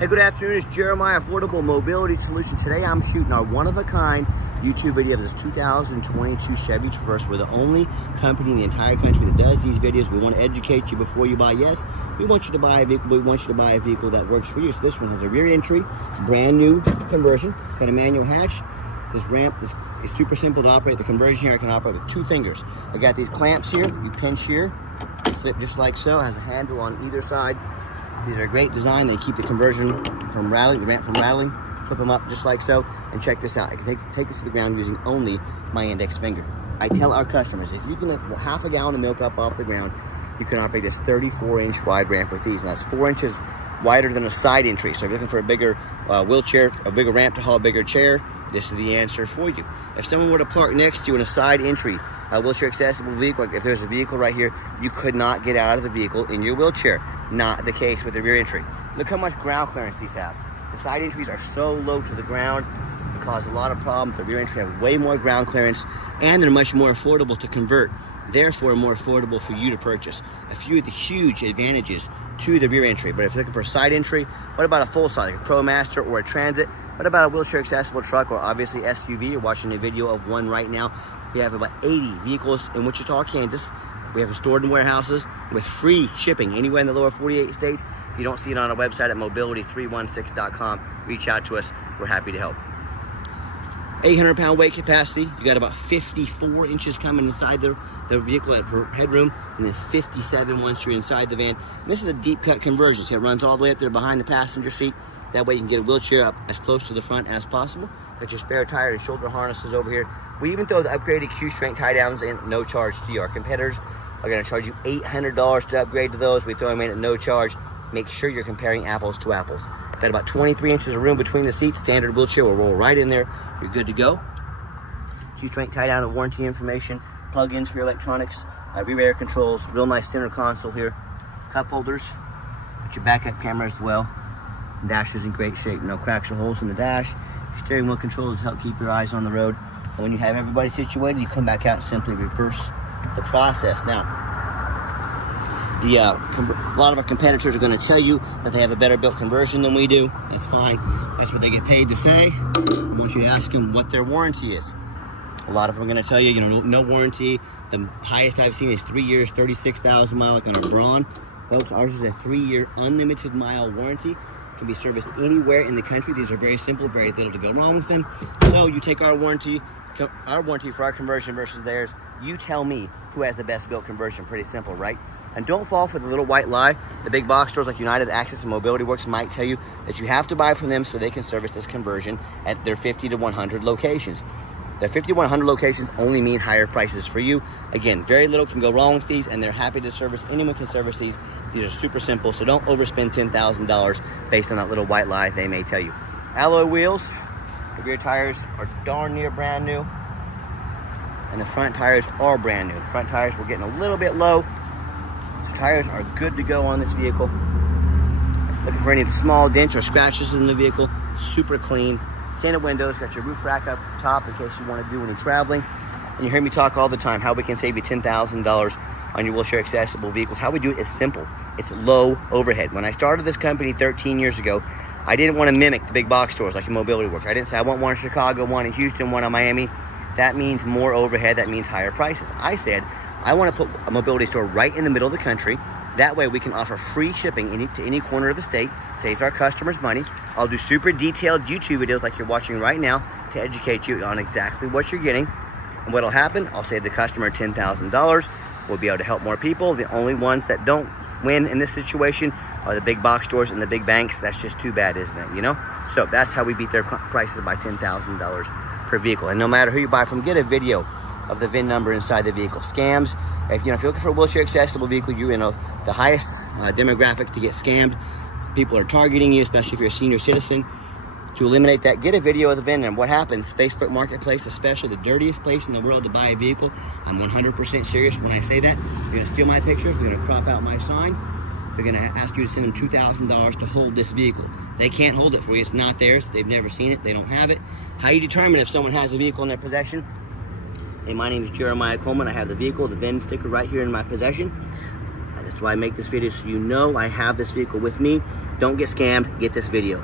Hey, good afternoon. It's Jeremiah, Affordable Mobility Solution. Today I'm shooting our one-of-a-kind YouTube video of this 2022 Chevy Traverse. We're the only company in the entire country that does these videos. We want to educate you before you buy. Yes, we want you to buy a vehicle, but we want you to buy a vehicle that works for you. So this one has a rear entry, brand new conversion, got a manual hatch. This ramp is super simple to operate. The conversion here I can operate with 2 fingers. I got these clamps here. You pinch here, slip just like so. It has a handle on either side. These are a great design. They keep the conversion from rattling, the ramp from rattling. Flip them up just like so. And check this out. I can take this to the ground using only my index finger. I tell our customers, if you can lift half a gallon of milk up off the ground, you can operate this 34-inch wide ramp with these. And that's 4 inches wider than a side entry. So if you're looking for a bigger wheelchair, a bigger ramp to haul a bigger chair, this is the answer for you. If someone were to park next to you in a side entry, a wheelchair accessible vehicle, like if there's a vehicle right here, you could not get out of the vehicle in your wheelchair. Not the case with the rear entry. Look how much ground clearance these have. The side entries are so low to the ground, it causes a lot of problems. The rear entry have way more ground clearance, and they're much more affordable to convert, therefore more affordable for you to purchase. A few of the huge advantages to the rear entry. But if you're looking for a side entry, what about a full size, like a ProMaster or a Transit? What about a wheelchair accessible truck, or obviously SUV? You're watching a video of one right now. We have about 80 vehicles in Wichita, Kansas. We have them stored in warehouses with free shipping anywhere in the lower 48 states. If you don't see it on our website at mobility316.com, reach out to us. We're happy to help. 800-pound weight capacity. You got about 54 inches coming inside the vehicle for headroom, and then 57 once you're inside the van. And this is a deep cut conversion, so it runs all the way up there behind the passenger seat. That way you can get a wheelchair up as close to the front as possible. Got your spare tire and shoulder harnesses over here. We even throw the upgraded Q-strength tie downs in, no charge to you. Our competitors are going to charge you $800 to upgrade to those. We throw them in at no charge. Make sure you're comparing apples to apples. Got about 23 inches of room between the seats. Standard wheelchair will roll right in there. You're good to go. Q-strength tie down and warranty information. Plug-ins for your electronics. Rear air controls. Real nice center console here. Cup holders. Got your backup camera as well. Dash is in great shape. No cracks or holes in the dash. Steering wheel controls help keep your eyes on the road. And when you have everybody situated, you come back out and simply reverse the process. Now, a lot of our competitors are going to tell you that they have a better built conversion than we do. It's fine. That's what they get paid to say. I want you to ask them what their warranty is. A lot of them are going to tell you, no warranty. The highest I've seen is 3 years, 36,000 miles, like on a Braun. Folks, ours is a 3-year unlimited mile warranty. Can be serviced anywhere in the country. These are very simple, very little to go wrong with them. So you take our warranty for our conversion versus theirs. You tell me who has the best built conversion. Pretty simple, right? And don't fall for the little white lie. The big box stores like United Access and Mobility Works might tell you that you have to buy from them so they can service this conversion at their 50 to 100 locations. Their 50 to 100 locations only mean higher prices for you. Again, very little can go wrong with these, and they're happy to service. Anyone can service these. These are super simple, so don't overspend $10,000 based on that little white lie they may tell you. Alloy wheels. The rear tires are darn near brand new, and the front tires are brand new. The front tires were getting a little bit low. The tires are good to go on this vehicle. Looking for any of the small dents or scratches in the vehicle, super clean. Tinted windows, got your roof rack up top in case you want to do any traveling. And you hear me talk all the time how we can save you $10,000 on your wheelchair accessible vehicles. How we do it is simple. It's low overhead. When I started this company 13 years ago, I didn't want to mimic the big box stores like Mobility Works. I didn't say I want one in Chicago, one in Houston, one in Miami. That means more overhead. That means higher prices. I said I want to put a mobility store right in the middle of the country. That way we can offer free shipping to any corner of the state. Saves our customers money. I'll do super detailed YouTube videos like you're watching right now to educate you on exactly what you're getting. And what'll happen, I'll save the customer $10,000. We'll be able to help more people. The only ones that don't win in this situation are the big box stores and the big banks. That's just too bad, isn't it? So that's how we beat their prices by $10,000 per vehicle. And no matter who you buy from, get a video of the VIN number inside the vehicle. Scams, if you're looking for a wheelchair accessible vehicle, you're in the highest demographic to get scammed. People are targeting you, especially if you're a senior citizen. To eliminate that, get a video of the VIN number. What happens? Facebook Marketplace, especially the dirtiest place in the world to buy a vehicle. I'm 100% serious when I say that. They're going to steal my pictures. They're going to crop out my sign. They're going to ask you to send them $2,000 to hold this vehicle. They can't hold it for you. It's not theirs. They've never seen it. They don't have it. How you determine if someone has a vehicle in their possession? Hey, my name is Jeremiah Coleman. I have the vehicle, the VIN sticker right here in my possession. That's why I make this video, so you know I have this vehicle with me. Don't get scammed, get this video.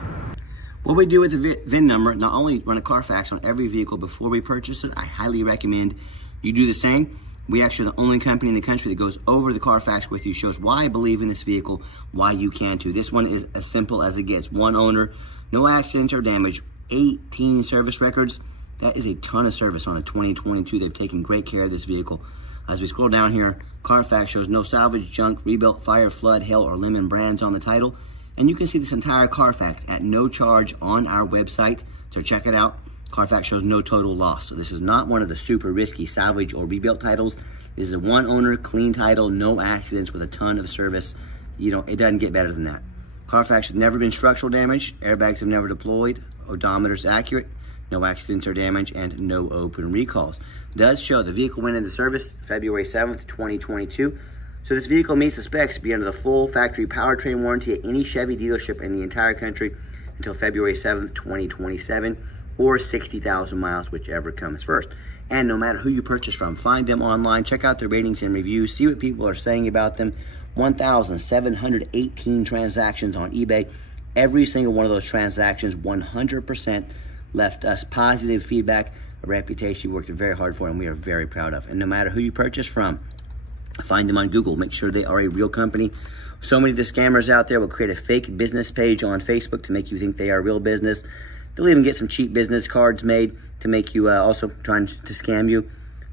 What we do with the VIN number, not only run a Carfax on every vehicle before we purchase it, I highly recommend you do the same. We actually are the only company in the country that goes over the Carfax with you, shows why I believe in this vehicle, why you can too. This one is as simple as it gets. One owner, no accident or damage, 18 service records. That is a ton of service on a 2022. They've taken great care of this vehicle. As we scroll down here, Carfax shows no salvage, junk, rebuilt, fire, flood, hail, or lemon brands on the title. And you can see this entire Carfax at no charge on our website, so check it out. Carfax shows no total loss. So this is not one of the super risky salvage or rebuilt titles. This is a one owner, clean title, no accidents with a ton of service. You know, it doesn't get better than that. Carfax has never been structural damage. Airbags have never deployed. Odometer's accurate. No accidents or damage and no open recalls. It does show the vehicle went into service February 7th, 2022. So this vehicle meets the specs to be under the full factory powertrain warranty at any Chevy dealership in the entire country until February 7th, 2027. Or 60,000 miles, whichever comes first. And no matter who you purchase from, find them online, check out their ratings and reviews, see what people are saying about them. 1,718 transactions on eBay. Every single one of those transactions, 100% left us positive feedback, a reputation we worked very hard for and we are very proud of. And no matter who you purchase from, find them on Google, make sure they are a real company. So many of the scammers out there will create a fake business page on Facebook to make you think they are real business. They'll even get some cheap business cards made to make you also trying to scam you.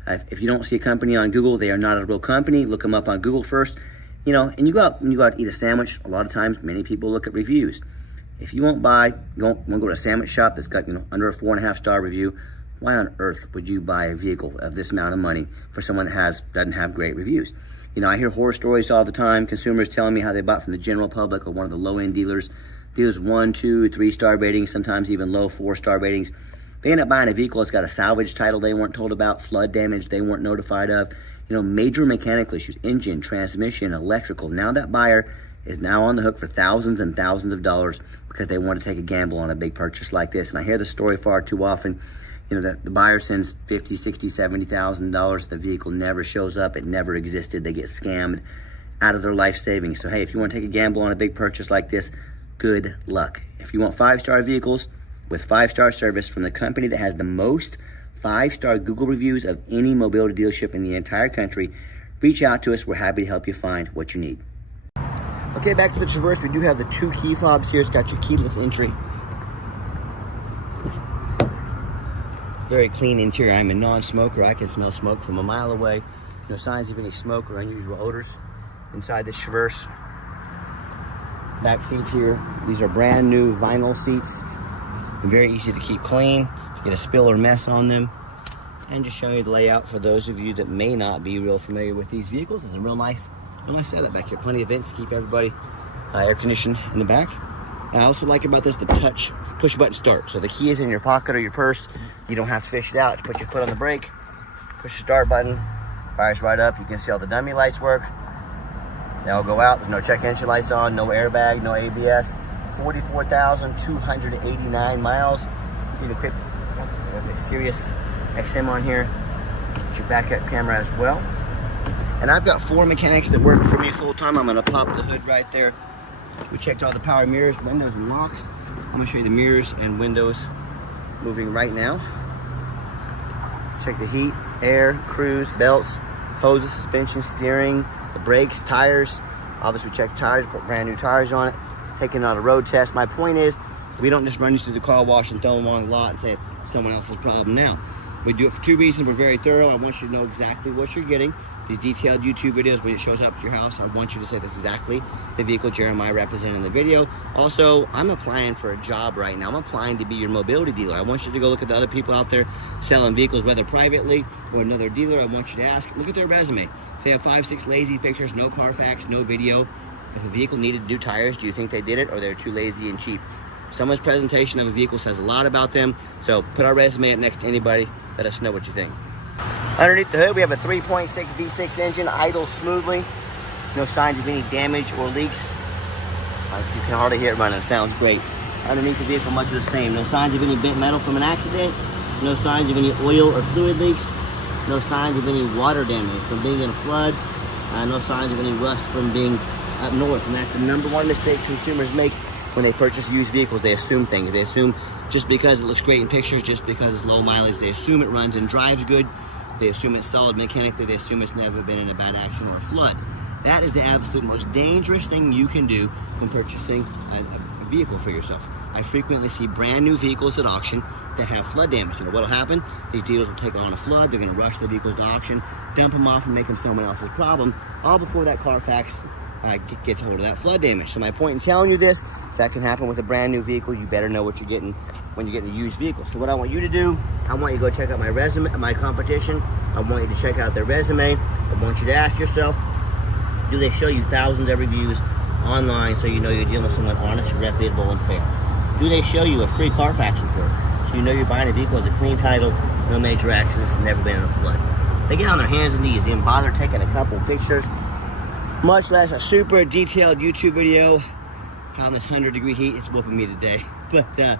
If you don't see a company on Google, they are not a real company. Look them up on Google first. You know, and you go out to eat a sandwich. A lot of times, many people look at reviews. If you won't go to a sandwich shop that's got under a 4.5 star review, why on earth would you buy a vehicle of this amount of money for someone that doesn't have great reviews? You know, I hear horror stories all the time. Consumers telling me how they bought from the general public or one of the low-end dealers. Dealers 1, 2, 3 star ratings, sometimes even low 4-star ratings. They end up buying a vehicle that's got a salvage title they weren't told about, flood damage they weren't notified of, major mechanical issues, engine, transmission, electrical. Now that buyer is now on the hook for thousands and thousands of dollars because they want to take a gamble on a big purchase like this. And I hear the story far too often, that the buyer sends $50,000, $60,000, $70,000. The vehicle never shows up. It never existed. They get scammed out of their life savings. So hey, if you want to take a gamble on a big purchase like this, good luck. If you want 5-star vehicles with 5-star service from the company that has the most 5-star Google reviews of any mobility dealership in the entire country, reach out to us. We're happy to help you find what you need. Okay, back to the Traverse. We do have the 2 key fobs here. It's got your keyless entry. Very clean interior. I'm a non-smoker. I can smell smoke from a mile away. No signs of any smoke or unusual odors inside this Traverse. Back seats here. These are brand new vinyl seats. Very easy to keep clean. Get a spill or mess on them. And just show you the layout for those of you that may not be real familiar with these vehicles. It's a real nice setup back here. Plenty of vents to keep everybody air conditioned in the back. I also like about this the touch push button start. So the key is in your pocket or your purse. You don't have to fish it out. Just put your foot on the brake, push the start button, fires right up. You can see all the dummy lights work. They'll go out. There's no check engine lights on, no airbag, no ABS. 44,289 miles. Let's get a quick Sirius XM on here. Get your backup camera as well. And I've got 4 mechanics that work for me full time. I'm gonna pop the hood right there. We checked all the power mirrors, windows, and locks. I'm gonna show you the mirrors and windows moving right now. Check the heat, air, cruise, belts, hoses, suspension, steering, the brakes, tires. Obviously we checked the tires, put brand new tires on it. Taking out a road test. My point is, we don't just run you through the car wash and throw them on the lot and say it's someone else's problem now. We do it for 2 reasons. We're very thorough. I want you to know exactly what you're getting. These detailed YouTube videos, when it shows up at your house, I want you to say this is exactly the vehicle Jeremiah represented in the video. Also, I'm applying for a job right now. I'm applying to be your mobility dealer. I want you to go look at the other people out there selling vehicles, whether privately or another dealer. I want you to ask, look at their resume. If they have 5, 6 lazy pictures, no Carfax, no video. If a vehicle needed new tires, do you think they did it or they're too lazy and cheap? Someone's presentation of a vehicle says a lot about them. So put our resume up next to anybody. Let us know what you think. Underneath the hood, we have a 3.6 V6 engine, idles smoothly. No signs of any damage or leaks. You can hardly hear it running, it sounds great. Underneath the vehicle, much of the same. No signs of any bent metal from an accident. No signs of any oil or fluid leaks. No signs of any water damage from being in a flood. No signs of any rust from being up north. And that's the #1 mistake consumers make when they purchase used vehicles, they assume things. They assume just because it looks great in pictures, just because it's low mileage, they assume it runs and drives good. They assume it's solid mechanically. They assume it's never been in a bad accident or a flood. That is the absolute most dangerous thing you can do when purchasing a vehicle for yourself. I frequently see brand new vehicles at auction that have flood damage. You know what'll happen? These dealers will take on a flood. They're going to rush the vehicles to auction, dump them off, and make them someone else's problem, all before that Carfax gets hold of that flood damage. So my point in telling you this, if that can happen with a brand new vehicle, you better know what you're getting when you're getting a used vehicle. So what I want you to do, I want you to go check out my resume, my competition. I want you to check out their resume. I want you to ask yourself, do they show you thousands of reviews online so you know you're dealing with someone honest, reputable, and fair? Do they show you a free Carfax report so you know you're buying a vehicle with a clean title, no major accidents, and never been in a flood? They get on their hands and knees, they didn't bother taking a couple pictures, much less a super detailed YouTube video. How in this 100-degree heat, it's whooping me today. But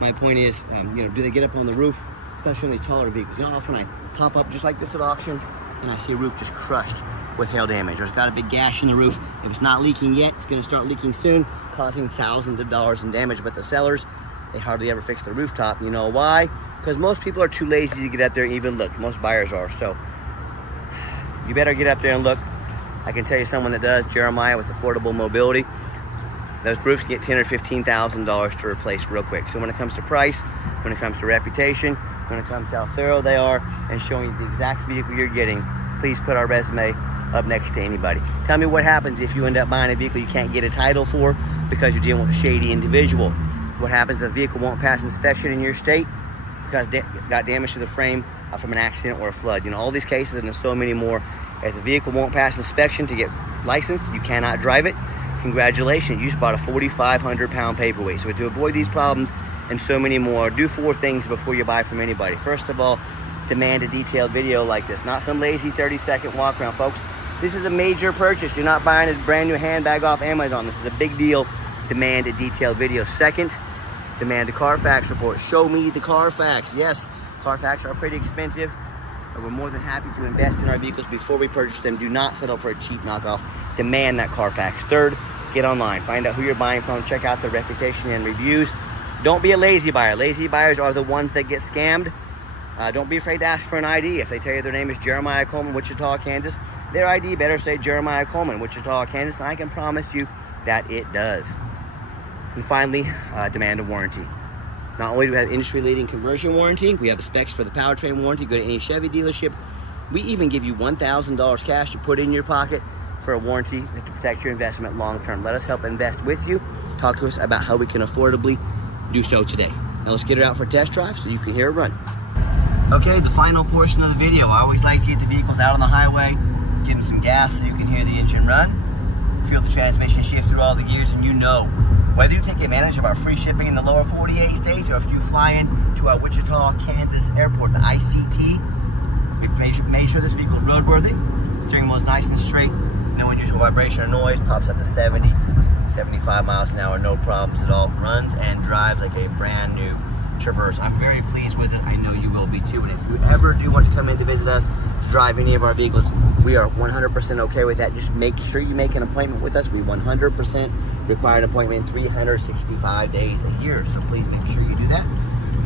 my point is, you know, do they get up on the roof, especially on these taller vehicles? You know, often I pop up just like this at auction, and I see a roof just crushed with hail damage, or it's got a big gash in the roof. If it's not leaking yet, it's going to start leaking soon, causing thousands of dollars in damage. But the sellers, they hardly ever fix the rooftop. You know why? Because most people are too lazy to get up there and even look. Most buyers are. So you better get up there and look. I can tell you someone that does, Jeremiah with Affordable Mobility. Those roofs get $10,000 or $15,000 to replace real quick. So when it comes to price, when it comes to reputation, when it comes to how thorough they are and showing you the exact vehicle you're getting, please put our resume up next to anybody. Tell me what happens if you end up buying a vehicle you can't get a title for because you're dealing with a shady individual. What happens if the vehicle won't pass inspection in your state because it got damage to the frame from an accident or a flood? You know, all these cases and there's so many more. If the vehicle won't pass inspection to get licensed, you cannot drive it. Congratulations, you just bought a 4,500 pound paperweight. So to avoid these problems and so many more, do 4 things before you buy from anybody. First of all, demand a detailed video like this, not some lazy 30-second walk around, folks. This is a major purchase. You're not buying a brand new handbag off Amazon. This is a big deal. Demand a detailed video. Second, demand a Carfax report. Show me the Carfax. Yes, Carfax are pretty expensive, but we're more than happy to invest in our vehicles before we purchase them. Do not settle for a cheap knockoff. Demand that Carfax. Third, get online. Find out who you're buying from. Check out their reputation and reviews. Don't be a lazy buyer. Lazy buyers are the ones that get scammed. Don't be afraid to ask for an ID. If they tell you their name is Jeremiah Coleman, Wichita, Kansas, their ID better say Jeremiah Coleman, Wichita, Kansas, and I can promise you that it does. And finally, demand a warranty. Not only do we have industry-leading conversion warranty, we have the specs for the powertrain warranty. Go to any Chevy dealership. We even give you $1,000 cash to put in your pocket for a warranty to protect your investment long-term. Let us help invest with you. Talk to us about how we can affordably do so today. Now let's get her out for a test drive so you can hear her run. Okay, the final portion of the video. I always like to get the vehicles out on the highway, give them some gas so you can hear the engine run, feel the transmission shift through all the gears, and you know, whether you take advantage of our free shipping in the lower 48 states or if you fly in to our Wichita, Kansas airport, the ICT, we've made sure this vehicle is roadworthy, steering wheel is nice and straight, no unusual vibration or noise, pops up to 70, 75 miles an hour, no problems at all, runs and drives like a brand new Traverse. I'm very pleased with it. I know you will be too. And if you ever do want to come in to visit us to drive any of our vehicles, we are 100% okay with that. Just make sure you make an appointment with us. We 100% require an appointment 365 days a year. So please make sure you do that.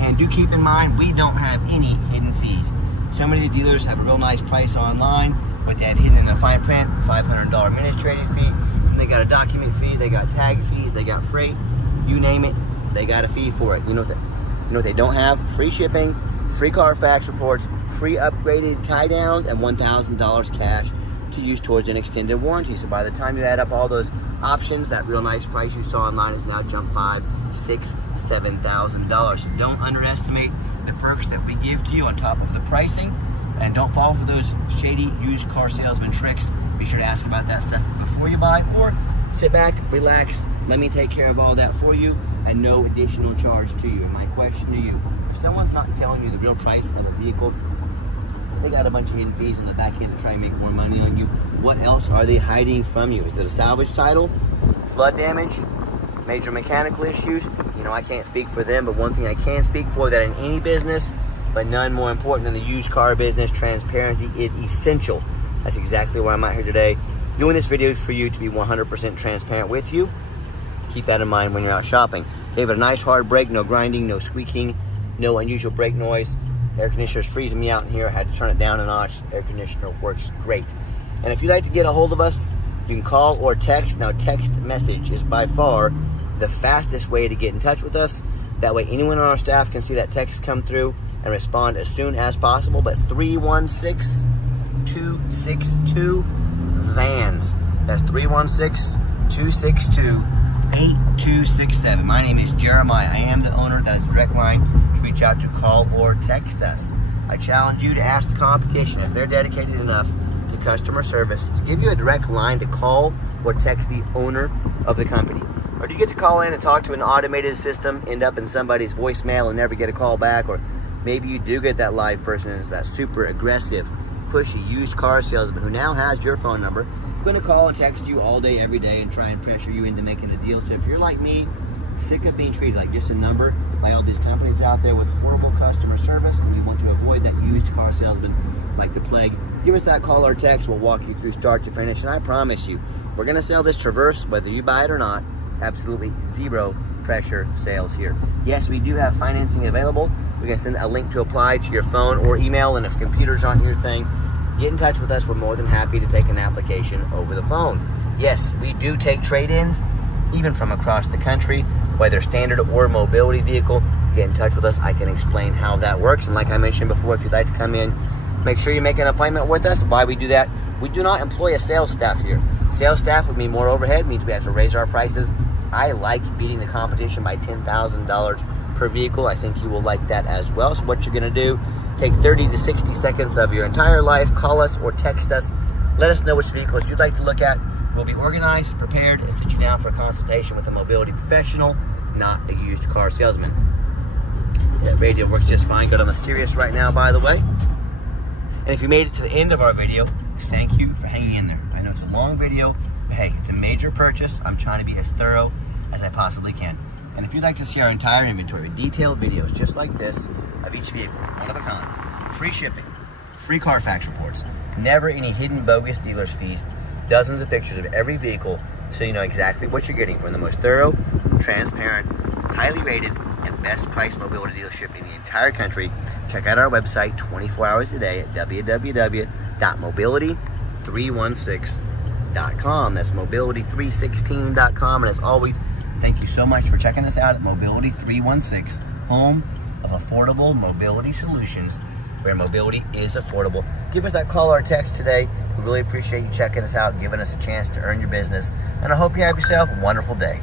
And do keep in mind, we don't have any hidden fees. So many of the dealers have a real nice price online, but they have hidden in the fine print, $500 administrative fee. And they got a document fee, they got tag fees, they got freight, you name it, they got a fee for it. You know what they don't have? Free shipping, free Carfax reports, free upgraded tie downs, and $1,000 cash to use towards an extended warranty. So by the time you add up all those options, that real nice price you saw online has now jumped $5,000, $6,000, $7,000. So don't underestimate the perks that we give to you on top of the pricing, and don't fall for those shady used car salesman tricks. Be sure to ask about that stuff before you buy, or sit back, relax, let me take care of all that for you at no additional charge to you. And my question to you, if someone's not telling you the real price of a vehicle, if they got a bunch of hidden fees on the back end to try and make more money on you, what else are they hiding from you? Is it a salvage title, flood damage, major mechanical issues? You know, I can't speak for them, but one thing I can speak for, that in any business, but none more important than the used car business, transparency is essential. That's exactly why I'm out here today, doing this video for you, to be 100% transparent with you, Keep that in mind when you're out shopping. Gave it a nice hard brake, no grinding, no squeaking, no unusual brake noise. Air conditioner's freezing me out in here. I had to turn it down a notch. Air conditioner works great. And if you'd like to get a hold of us, you can call or text. Now, text message is by far the fastest way to get in touch with us. That way anyone on our staff can see that text come through and respond as soon as possible. But 316-262-VANS. That's 316-262-8267. My name is Jeremiah. I am the owner. That is the direct line to reach out to, call, or text us. I challenge you to ask the competition if they're dedicated enough to customer service to give you a direct line to call or text the owner of the company. Or do you get to call in and talk to an automated system, end up in somebody's voicemail and never get a call back? Or maybe you do get that live person and it's that super aggressive, pushy used car salesman who now has your phone number, going to call and text you all day, every day, and try and pressure you into making a deal. So if you're like me, sick of being treated like just a number by all these companies out there with horrible customer service, and you want to avoid that used car salesman like the plague, give us that call or text. We'll walk you through start to finish, and I promise you, we're going to sell this Traverse whether you buy it or not. Absolutely zero pressure sales here. Yes, we do have financing available. We're going to send a link to apply to your phone or email, and if computers aren't your thing, get in touch with us. We're more than happy to take an application over the phone. Yes, we do take trade-ins, even from across the country, whether standard or mobility vehicle. Get in touch with us. I can explain how that works. And like I mentioned before, if you'd like to come in, make sure you make an appointment with us. Why we do that? We do not employ a sales staff here. Sales staff would mean more overhead, means we have to raise our prices. I like beating the competition by $10,000 per vehicle. I think you will like that as well. So what you're going to do, take 30 to 60 seconds of your entire life, call us or text us. Let us know which vehicles you'd like to look at. We'll be organized, prepared, and sit you down for a consultation with a mobility professional, not a used car salesman. That radio works just fine. Good on the Sirius right now, by the way. And if you made it to the end of our video, thank you for hanging in there. I know it's a long video, but hey, it's a major purchase. I'm trying to be as thorough as I possibly can. And if you'd like to see our entire inventory, detailed videos just like this of each vehicle, one of a kind, free shipping, free Carfax reports, never any hidden bogus dealer's fees, dozens of pictures of every vehicle so you know exactly what you're getting from the most thorough, transparent, highly rated, and best price mobility dealership in the entire country. Check out our website 24 hours a day at www.mobility316.com. That's mobility316.com. And as always, thank you so much for checking us out at Mobility 316, home of affordable mobility solutions, where mobility is affordable. Give us that call or text today. We really appreciate you checking us out, giving us a chance to earn your business. And I hope you have yourself a wonderful day.